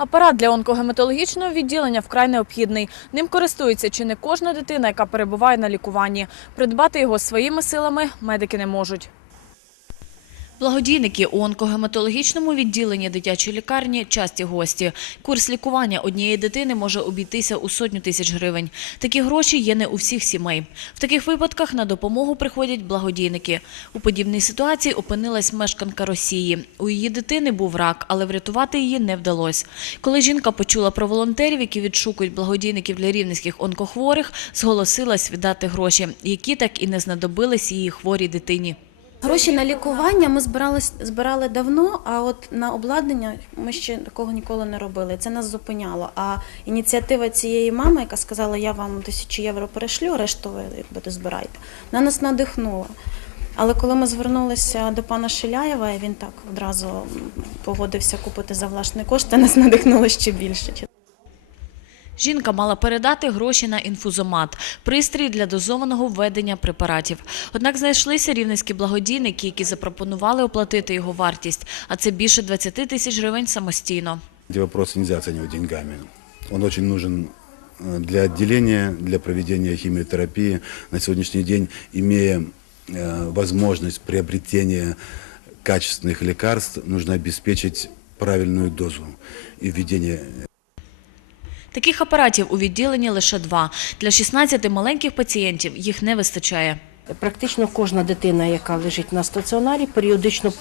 Апарат для онкогематологічного відділення вкрай необхідний. Ним користується чи не кожна дитина, яка перебуває на лікуванні. Придбати його своїми силами медики не можуть. Благодійники у онкогематологічному відділенні дитячої лікарні часті гості. Курс лікування однієї дитини може обійтися у сотню тисяч гривень. Такі гроші є не у всіх сімей. В таких випадках на допомогу приходять благодійники. У подібній ситуації опинилась мешканка Росії. У її дитини був рак, але врятувати її не вдалося. Коли жінка почула про волонтерів, які відшукують благодійників для рівненських онкохворих, зголосилась віддати гроші, які так і не знадобились її хворій дитині. Гроші на лікування ми збирали, збирали давно, а от на обладнання ми ще такого ніколи не робили. Це нас зупиняло. А ініціатива цієї мами, яка сказала, я вам тисячу євро перешлю, решту ви якби дозбирайте, вона нас надихнула. Але коли ми звернулися до пана Шиляєва, він так одразу погодився купити за власні кошти, нас надихнуло ще більше. Жінка мала передати гроші на інфузомат – пристрій для дозованого введення препаратів. Однак знайшлися рівненські благодійники, які запропонували оплатити його вартість, а це більше 20 тисяч гривень самостійно. Эти вопросы нельзя оценивать деньгами. Он очень нужен э, для отделения, для проведения химиотерапии. На сегодняшний день, имея э, возможность приобретения качественных лекарств, нужно обеспечить правильную дозу и введение Таких апаратів у відділенні лише два. Для 16 маленьких пацієнтів їх не вистачає. Практично кожна дитина, яка лежить на стаціонарі, періодично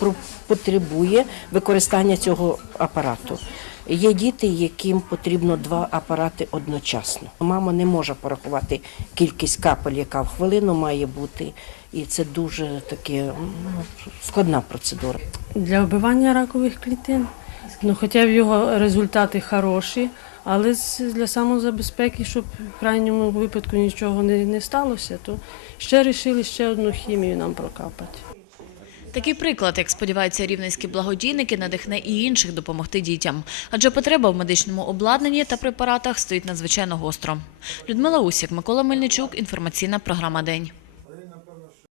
потребує використання цього апарату. Є діти, яким потрібно два апарати одночасно. Мама не може порахувати кількість капель, яка в хвилину має бути, і це дуже таке ну, складна процедура. для вбивання ракових клітин. Ну, хоча в його результати хороші, але для самозабезпеки, щоб в крайньому випадку нічого не, не сталося, то ще вирішили ще одну хімію нам прокапати. Такий приклад, як сподіваються рівненські благодійники, надихне і інших допомогти дітям. Адже потреба в медичному обладнанні та препаратах стоїть надзвичайно гостро. Людмила Усік, Микола Мельничук, інформаційна програма День.